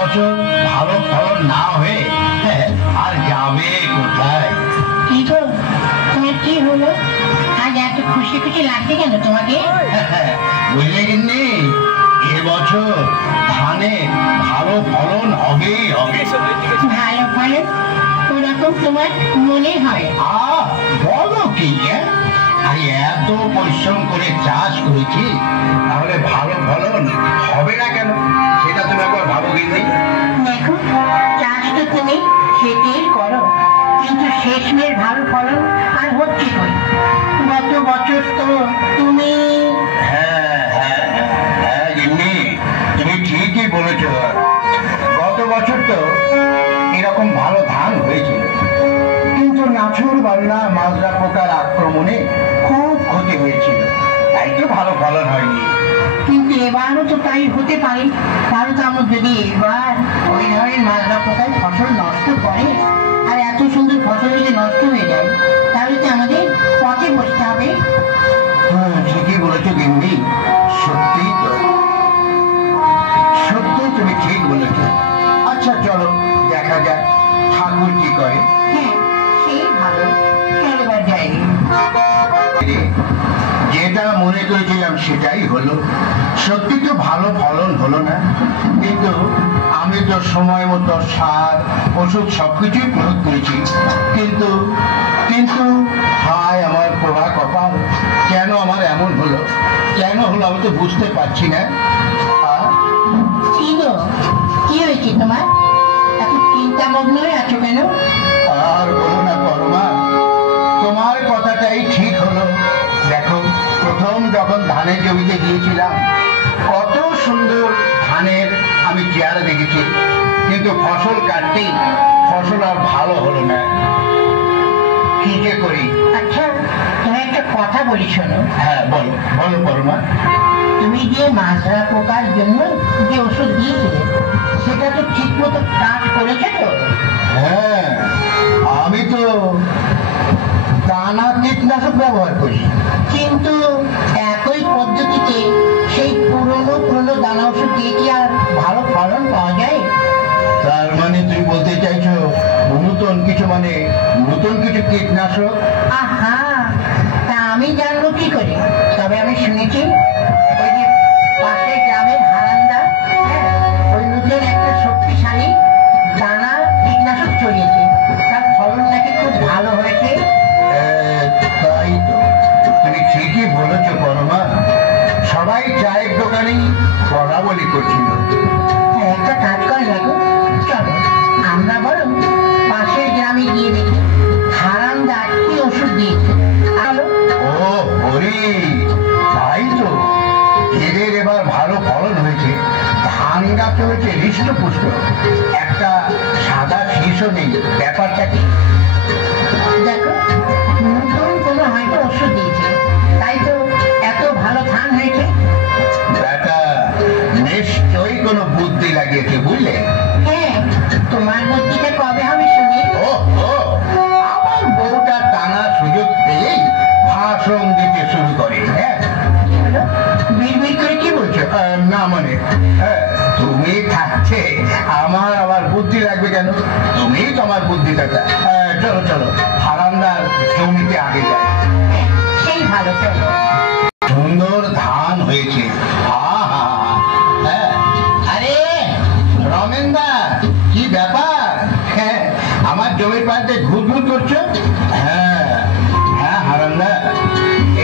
এবছর ভালো ফলন না হয়ে আর যাবে কোথায়? কি গো, তোমার কি হলো? আজ এত খুশি খুশি লাগছে কেন তোমাকে? বুঝলে গিন্নি, এবছর ধানে ভালো ফলন হবেই হবে। ভালো ফলন ওরকম তোমার মনে হয়? বলো কি, আমি এত পরিশ্রম করে চাষ করেছি, তাহলে ভালো ফলন হবে না কেন? সেটা তুমি একবার ভাবো গিন্নি। দেখো, চাষ তো তুমি সেটাই করো, কিন্তু শেষমেশ ভালো ফলন আর হচ্ছে কই? গত বছর তো তুমি গিন্নি, তুমি ঠিকই বলেছ। গত বছর তো এরকম ভালো ধান হয়েছিল, কিন্তু নাছুর বাল্লা মাজরা পোকার আক্রমণে খুব ক্ষতি হয়েছিল, তাই তো ভালো ফলন হয়নি। কিন্তু এবারও তো তাই হতে পারে। তাহলে তো আমরা যদি এবার ওই ধরনের মাজরা পোকায় ফসল নষ্ট করে আর এত সুন্দর ফসল যদি নষ্ট হয়ে যায়, তাহলে তো আমাদের পথে বসতে হবে। ঠিকই বলেছো গিন্নি, সত্যি তো, সত্যি তুমি ঠিক বলেছো। আচ্ছা চলো দেখা যাক ঠাকুর কি করে। হ্যাঁ, সেই ভালো, চলো এবার যাই। যেটা মনে করেছিলাম সেটাই হলো। সত্যি তো ভালো ফলন হলো না, কিন্তু আমি তো সময় মতো সার ওষুধ সবকিছুই প্রয়োগ করেছি, কিন্তু কিন্তু হায় আমার পোড়া কপাল, কেন আমার এমন হলো? কেন হলো আমি তো বুঝতে পারছি না। কি হয়েছে তোমার? এত চিন্তামগ্ন হয়ে আছো কেন? আর বলো না পরমা, তোমার কথাটাই ঠিক হলো। দেখো, প্রথম যখন ধানের জমিতে গিয়েছিলাম, কত সুন্দর ধানের আমি চেহারা দেখেছি, কিন্তু ফসল কাটতেই ফসল আর ভালো হলো না। কি যে করি? আচ্ছা, তুমি একটা কথা বলি শোনো। হ্যাঁ বলো, বলো পরমা। তুমি যে মাজরা পোকার জন্য যে ওষুধ দিয়েছিলে, সেটা তো ঠিক মতো কাজ করেছে তো? হ্যাঁ, আমি তো দানা কীটনাশক ব্যবহার করি, কিন্তু একই পদ্ধতিতে সেই পুরনো দানা ওষুধ দিয়ে কি আর ভালো ফলন পাওয়া যায়? তার মানে তুই বলতে চাইছো নতুন কিছু কীটনাশক? আহা, তা আমি জানবো কি করে? তবে আমি শুনেছি ওই যে পাশের গ্রামের হারান্দা, ওই নতুন একটা শক্তিশালী দানা কীটনাশক ছড়িয়েছে, তার ফলন নাকি খুব ভালো হয়েছে। তাই তো, তুমি ঠিকই বলেছো পরমা, সবাই চায়ের দোকানেই বলাবলি করছিল। একটা কাজ করে দেখো, চলো আমরা বরং পাশের গ্রামে গিয়ে দেখি হারান্দা কি ওষুধ দিয়েছে। ও হরি, তাই তো, এদের এবার ভালো ফলন হয়েছে, ধান গাছ হয়েছে হৃষ্টপুষ্ট, একটা সাদা শীষও নেই। ব্যাপারটা কি? দেখো, নতুন কোনো হয়তো ওষুধ দিয়েছে, তাই তো এত ভালো ধান হয়েছে। ব্যাটা নিশ্চয়ই কোনো বুদ্ধি লাগিয়েছে, বুঝলে? হ্যাঁ, তোমার বুদ্ধিটা কবে হবে শুনি? আমার বউটা টানা সুযোগ পেলেই ভাষণ দিতে শুরু করে। হ্যাঁ, বিড়বিড় করে কি বলছো? না মানে তুমি থাকছে আমার আবার বুদ্ধি লাগবে কেন? তুমি তোমার বুদ্ধিটা। চলো চলো, হারান্দার জমিতে আগে যাই। সেই ভালো, চলো। সুন্দর ধান হয়েছে। আরে রমেনদা, কি ব্যাপার? হ্যাঁ, আমার জমির পাশে ঘুরঘুর করছো? হ্যাঁ হ্যাঁ হারান্দা,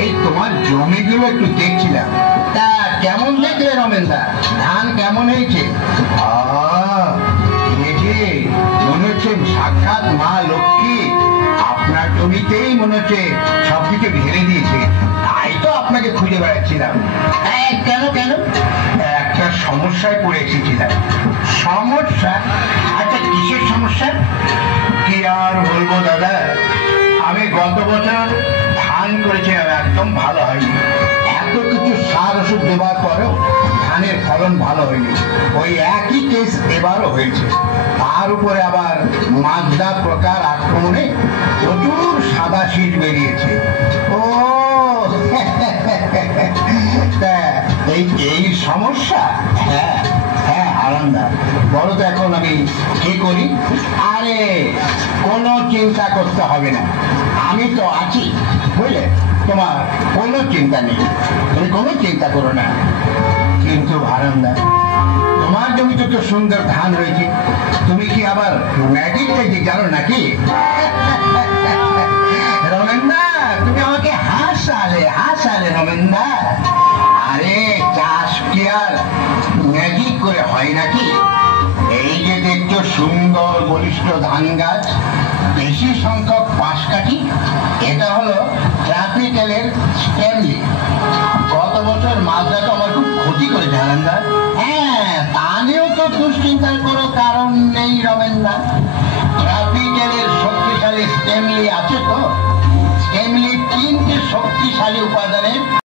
এই তোমার জমিগুলো একটু দেখছিলাম। তা কেমন দেখলে রমেনদা? ধান কেমন হয়েছে? মনে হচ্ছে সাক্ষাৎ মা লক্ষ্মী আপনার জমিতেই মনে হচ্ছে সবকিছু ঢেলে দিয়েছে, তাই তো আপনাকে খুঁজে বেড়াচ্ছিলাম। কেন কেন? একটা সমস্যায় পড়ে এসেছিলাম। সমস্যা? আচ্ছা, কিসের সমস্যা? কি আর বলবো দাদা, আমি গত বছর ধান করেছিলাম, একদম ভালো হয়নি। এত কিছু সার ওষুধ দেওয়ার পরেও ধানের ফলন ভালো হয়নি। ওই একই কেস এবারও হয়েছে। তার উপরে আবার মাজরা পোকার আক্রমণে প্রচুর সাদা শীষ বেরিয়েছে। ও এই সমস্যা? হ্যাঁ, হ্যাঁ হারামদার, বলো তো এখন আমি কি করি? আরে কোনো চিন্তা করতে হবে না, আমি তো আছি, বুঝলে? তোমার কোনো চিন্তা নেই, তুমি কোনো চিন্তা করো না। কিন্তু হারামদার, তোমার জমিতে তো সুন্দর ধান হয়েছে, তুমি কি আবার ম্যাজিক ট্যাজিক জানো নাকি? রমেনদা, তুমি আমাকে হাসালে রমেনদা। আরে চাষ কি আর ম্যাজিক করে হয় নাকি? এই যে দেখছো সুন্দর বলিষ্ঠ ধান গাছ, বেশি সংখ্যক পাশকাঠি, এটা হলো ট্রাপিক্যালের স্ট্যামলি। গত বছর মাছটা তো আমার খুব ক্ষতি করেছে হারামদা। হ্যাঁ, তা নিয়েও তো দুশ্চিন্তার কোনো কারণ নেই রমেনদা। ট্রাপিক্যালের শক্তিশালী স্ট্যামলি আছে তো। স্ট্যামলি 3টে শক্তিশালী উপায়